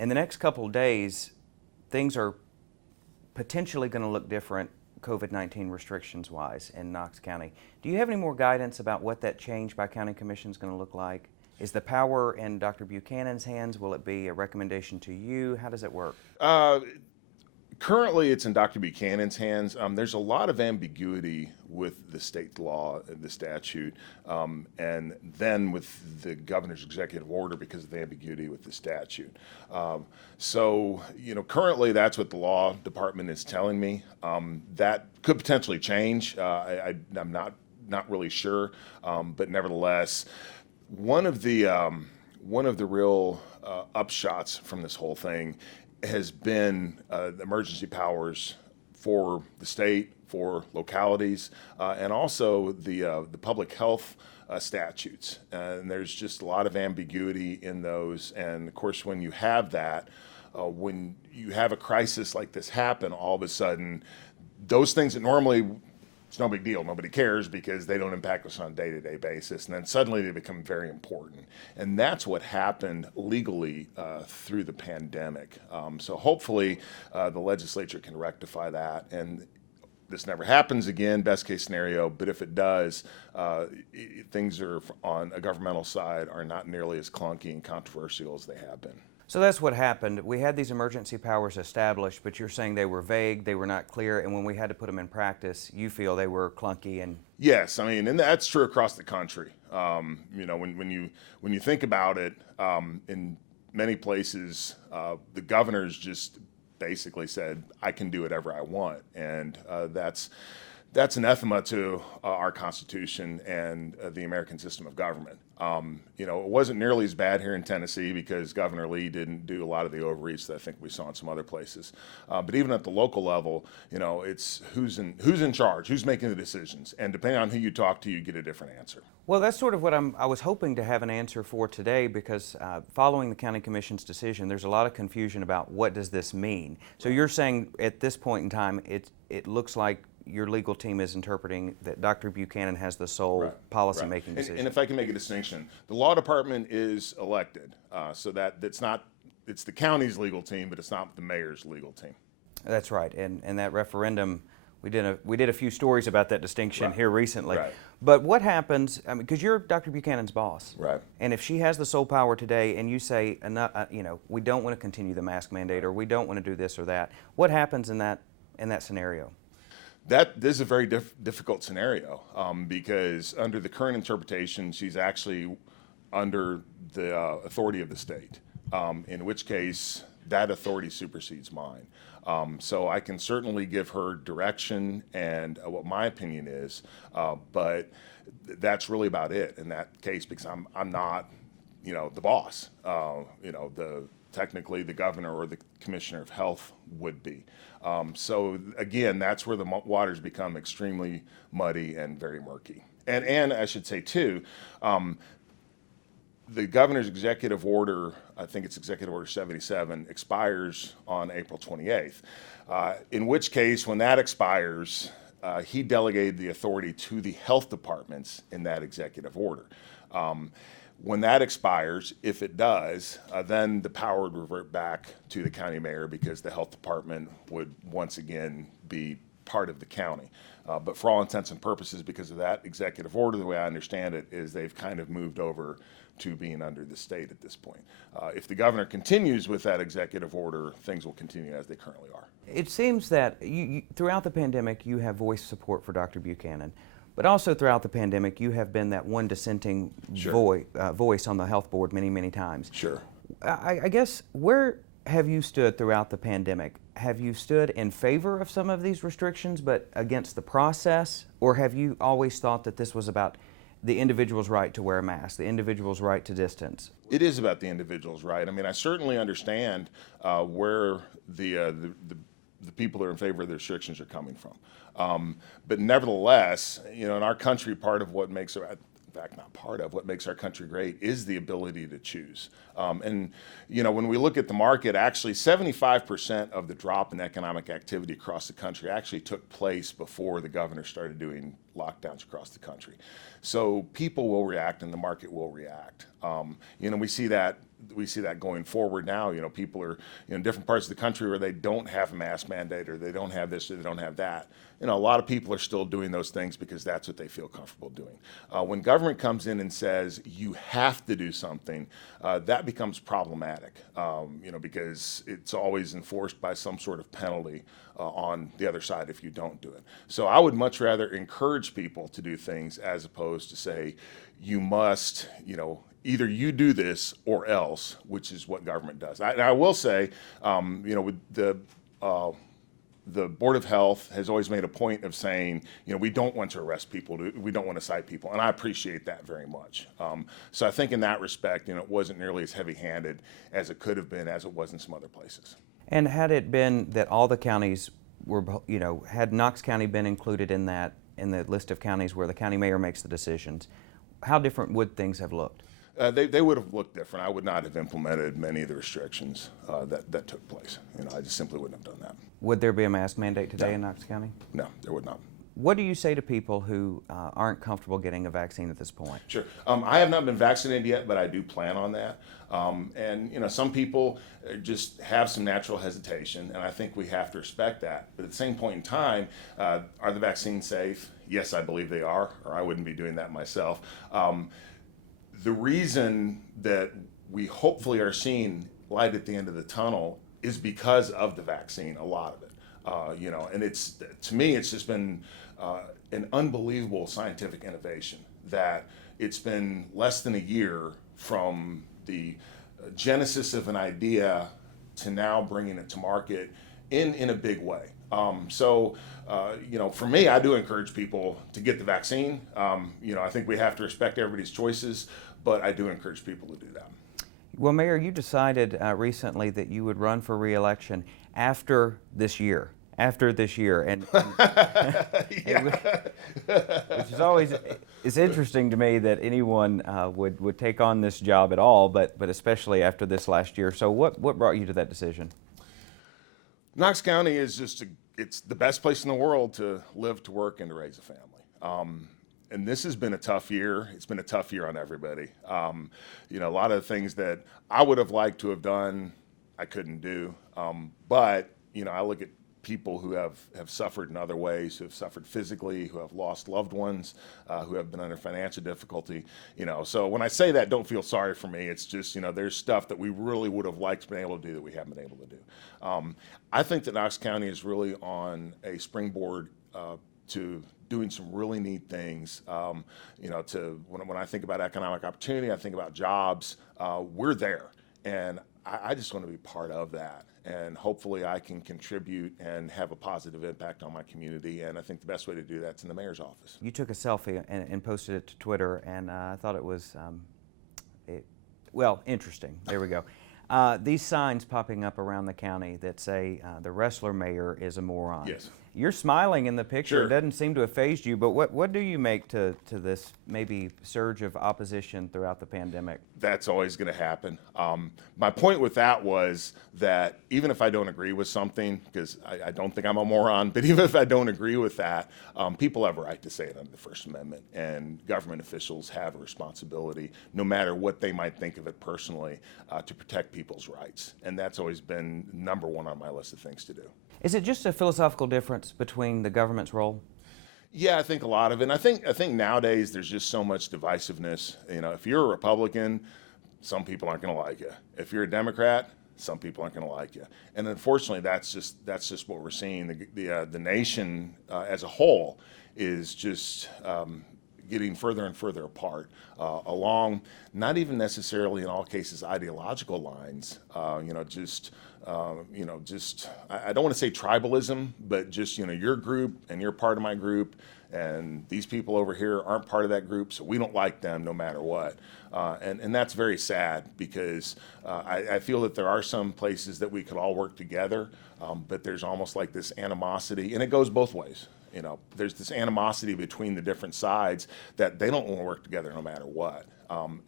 in the next couple of days, things are potentially going to look different COVID-19 restrictions wise in Knox County. Do you have any more guidance about what that change by county commission is going to look like? Is the power in Dr. Buchanan's hands? Will it be a recommendation to you? How does it work? Currently, it's in Dr. Buchanan's hands. There's a lot of ambiguity with the state law, the statute, and then with the governor's executive order because of the ambiguity with the statute. So, currently that's what the law department is telling me. That could potentially change. I'm not really sure, but nevertheless, one of the real upshots from this whole thing has been the emergency powers for the state, for localities, and also the public health statutes. And there's just a lot of ambiguity in those. And of course, when you have that, when you have a crisis like this happen, all of a sudden, those things that normally it's no big deal. Nobody cares because they don't impact us on a day-to-day basis. And then suddenly they become very important. And that's what happened legally through the pandemic. So hopefully the legislature can rectify that. And this never happens again, best case scenario. But if it does, things are on a governmental side are not nearly as clunky and controversial as they have been. So that's what happened. We had these emergency powers established, but you're saying they were vague, they were not clear, and when we had to put them in practice, you feel they were clunky and... Yes, I mean, and that's true across the country. When you think about it, in many places, the governors just basically said, I can do whatever I want, and that's anathema to our Constitution and the American system of government. It wasn't nearly as bad here in Tennessee because Governor Lee didn't do a lot of the overreach that I think we saw in some other places. But even at the local level, it's who's in charge, who's making the decisions, and depending on who you talk to, you get a different answer. Well, that's sort of what I was hoping to have an answer for today because following the County Commission's decision, there's a lot of confusion about what does this mean. So you're saying at this point in time, it looks like your legal team is interpreting that Dr. Buchanan has the sole policy-making decision. And if I can make a distinction, the law department is elected, so it's the county's legal team, but it's not the mayor's legal team. That's right, and that referendum, we did a few stories about that distinction here recently. Right. But what happens? I mean, because you're Dr. Buchanan's boss, right? And if she has the sole power today, and you say, we don't want to continue the mask mandate, or we don't want to do this or that, what happens in that scenario? This is a very difficult scenario because under the current interpretation, she's actually under the authority of the state, in which case that authority supersedes mine. So I can certainly give her direction and what my opinion is, but that's really about it in that case because I'm not, the boss. Technically the governor or the commissioner of health would be. So again, that's where the waters become extremely muddy and very murky. And I should say too, the governor's executive order, I think it's Executive Order 77, expires on April 28th. In which case, when that expires, he delegated the authority to the health departments in that executive order. When that expires, if it does, then the power would revert back to the county mayor because the health department would once again be part of the county. But for all intents and purposes, because of that executive order, the way I understand it is they've kind of moved over to being under the state at this point. If the governor continues with that executive order, things will continue as they currently are. It seems that throughout the pandemic, you have voiced support for Dr. Buchanan. But also throughout the pandemic, you have been that one dissenting voice on the health board many, many times. Sure. I guess, where have you stood throughout the pandemic? Have you stood in favor of some of these restrictions but against the process? Or have you always thought that this was about the individual's right to wear a mask, the individual's right to distance? It is about the individual's right. I mean, I certainly understand where the people that are in favor of the restrictions are coming from. But nevertheless, in our country, part of what makes our, in fact, not part of what makes our country great is the ability to choose. And when we look at the market, actually 75% of the drop in economic activity across the country actually took place before the governor started doing lockdowns across the country. So people will react and the market will react. We see that we see that going forward now. People are in different parts of the country where they don't have a mask mandate, or they don't have this, or they don't have that. A lot of people are still doing those things because that's what they feel comfortable doing. When government comes in and says you have to do something, that becomes problematic, because it's always enforced by some sort of penalty on the other side if you don't do it. So I would much rather encourage people to do things as opposed to say, you must, either you do this or else, which is what government does. I will say, with the Board of Health has always made a point of saying, we don't want to arrest people, we don't want to cite people, and I appreciate that very much. So I think in that respect, it wasn't nearly as heavy-handed as it could have been, as it was in some other places. And had it been that all the counties were, had Knox County been included in that, in the list of counties where the county mayor makes the decisions, how different would things have looked? They would have looked different. I would not have implemented many of the restrictions that took place. I just simply wouldn't have done that. Would there be a mask mandate today in Knox County? No, there would not. What do you say to people who aren't comfortable getting a vaccine at this point? Sure. I have not been vaccinated yet, but I do plan on that. And some people just have some natural hesitation, and I think we have to respect that. But at the same point in time, are the vaccines safe? Yes, I believe they are, or I wouldn't be doing that myself. The reason that we hopefully are seeing light at the end of the tunnel is because of the vaccine, a lot of it. And to me, it's just been an unbelievable scientific innovation that it's been less than a year from the genesis of an idea to now bringing it to market in a big way. For me, I do encourage people to get the vaccine. I think we have to respect everybody's choices, but I do encourage people to do that. Well, Mayor, you decided recently that you would run for re-election after this year. And which is always, it's interesting to me that anyone would take on this job at all, but especially after this last year. So what brought you to that decision? Knox County is it's the best place in the world to live, to work, and to raise a family. And this has been a tough year. It's been a tough year on everybody. A lot of the things that I would have liked to have done, I couldn't do. But I look at people who have suffered in other ways, who have suffered physically, who have lost loved ones, who have been under financial difficulty. So when I say that, don't feel sorry for me. It's just, there's stuff that we really would have liked to be able to do that we haven't been able to do. I think that Knox County is really on a springboard to doing some really neat things. When I think about economic opportunity, I think about jobs. We're there, and I just want to be part of that. And hopefully I can contribute and have a positive impact on my community. And I think the best way to do that's in the mayor's office. You took a selfie and posted it to Twitter, and I thought it was, interesting. There we go. These signs popping up around the county that say the wrestler mayor is a moron. Yes. You're smiling in the picture. Sure. It doesn't seem to have fazed you, but what do you make to this maybe surge of opposition throughout the pandemic? That's always going to happen. My point with that was that even if I don't agree with something, because I don't think I'm a moron, but even if I don't agree with that, people have a right to say it under the First Amendment, and government officials have a responsibility, no matter what they might think of it personally, to protect people's rights. And that's always been number one on my list of things to do. Is it just a philosophical difference between the government's role? Yeah, I think a lot of it. And I think nowadays there's just so much divisiveness. If you're a Republican, some people aren't going to like you. If you're a Democrat, some people aren't going to like you. And unfortunately, that's just what we're seeing. The nation as a whole is just getting further and further apart along not even necessarily in all cases ideological lines. I don't want to say tribalism, but just, your group and you're part of my group, and these people over here aren't part of that group, so we don't like them no matter what. And that's very sad because I feel that there are some places that we could all work together, but there's almost like this animosity, and it goes both ways. There's this animosity between the different sides that they don't want to work together no matter what.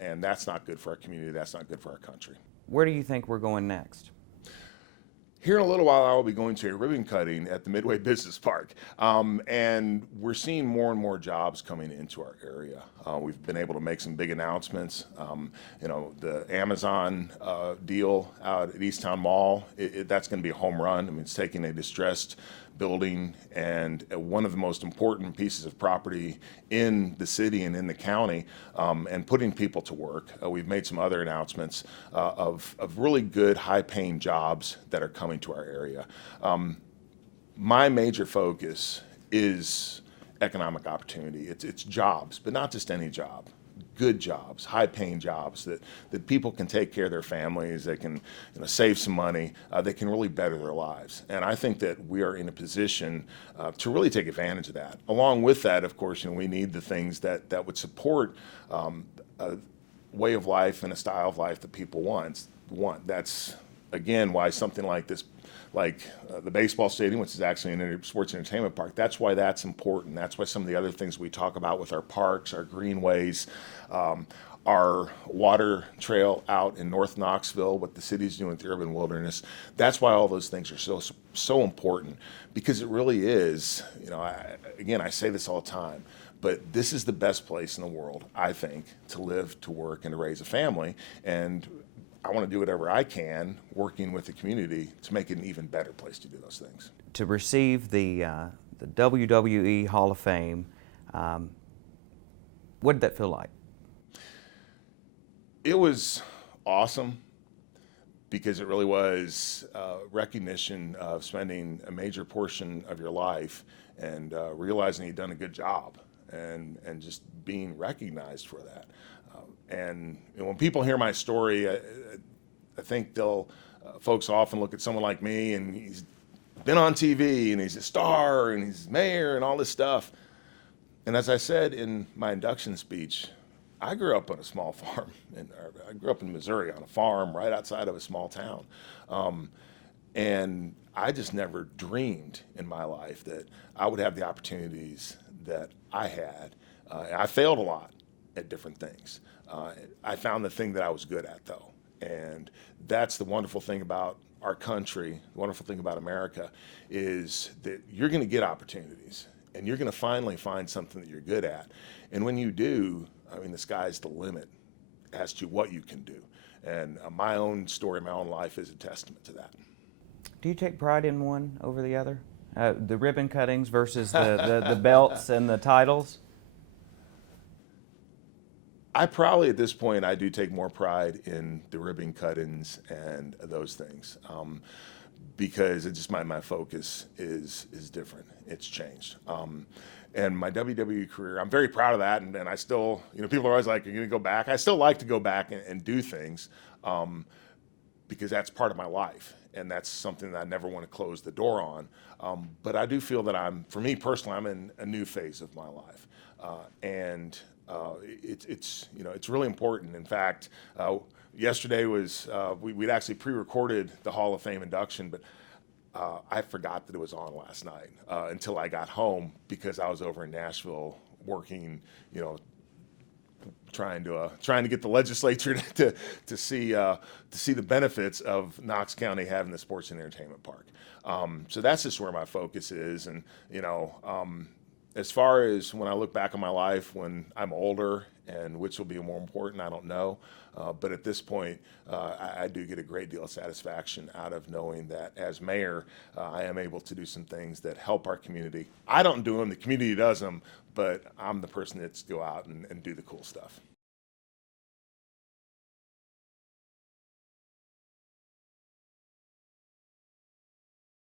And that's not good for our community. That's not good for our country. Where do you think we're going next? Here in a little while, I will be going to a ribbon cutting at the Midway Business Park. And we're seeing more and more jobs coming into our area. We've been able to make some big announcements. The Amazon deal out at Easttown Mall, that's going to be a home run. I mean, it's taking a distressed building and one of the most important pieces of property in the city and in the county, and putting people to work. We've made some other announcements of really good, high-paying jobs that are coming to our area. My major focus is economic opportunity. It's jobs, but not just any job. Good jobs, high-paying jobs that people can take care of their families, they can save some money, they can really better their lives. And I think that we are in a position to really take advantage of that. Along with that, of course, we need the things that would support a way of life and a style of life that people want. That's, again, why something like this, like the baseball stadium, which is actually an sports entertainment park, that's why that's important. That's why some of the other things we talk about with our parks, our greenways, our water trail out in North Knoxville, what the city's doing with the urban wilderness, that's why all those things are so important, because it really is, I say this all the time, but this is the best place in the world, I think, to live, to work, and to raise a family. And I want to do whatever I can working with the community to make it an even better place to do those things. To receive the WWE Hall of Fame, what did that feel like? It was awesome because it really was recognition of spending a major portion of your life and realizing you'd done a good job and just being recognized for that. And when people hear my story, I think folks often look at someone like me and he's been on TV and he's a star and he's mayor and all this stuff. And as I said in my induction speech, I grew up on a small farm. I grew up in Missouri on a farm right outside of a small town. And I just never dreamed in my life that I would have the opportunities that I had. I failed a lot at different things. I found the thing that I was good at, though. And that's the wonderful thing about our country, the wonderful thing about America, is that you're going to get opportunities and you're going to finally find something that you're good at. And when you do, the sky's the limit as to what you can do. And my own story, my own life is a testament to that. Do you take pride in one over the other? The ribbon cuttings versus the belts and the titles? I probably, at this point, I do take more pride in the ribbon cuttings and those things, because it just my focus is different. It's changed. And my WWE career, I'm very proud of that, and I still, people are always like, are you going to go back? I still like to go back and do things, because that's part of my life, and that's something that I never want to close the door on. But I do feel that for me personally, I'm in a new phase of my life, and it's really important. In fact, yesterday was we'd actually pre-recorded the Hall of Fame induction, but I forgot that it was on last night until I got home, because I was over in Nashville working, trying to get the legislature to see the benefits of Knox County having the sports and entertainment park. So that's just where my focus is, and as far as when I look back on my life when I'm older and which will be more important, I don't know. But at this point, I do get a great deal of satisfaction out of knowing that as mayor, I am able to do some things that help our community. I don't do them, the community does them, but I'm the person that's go out and do the cool stuff.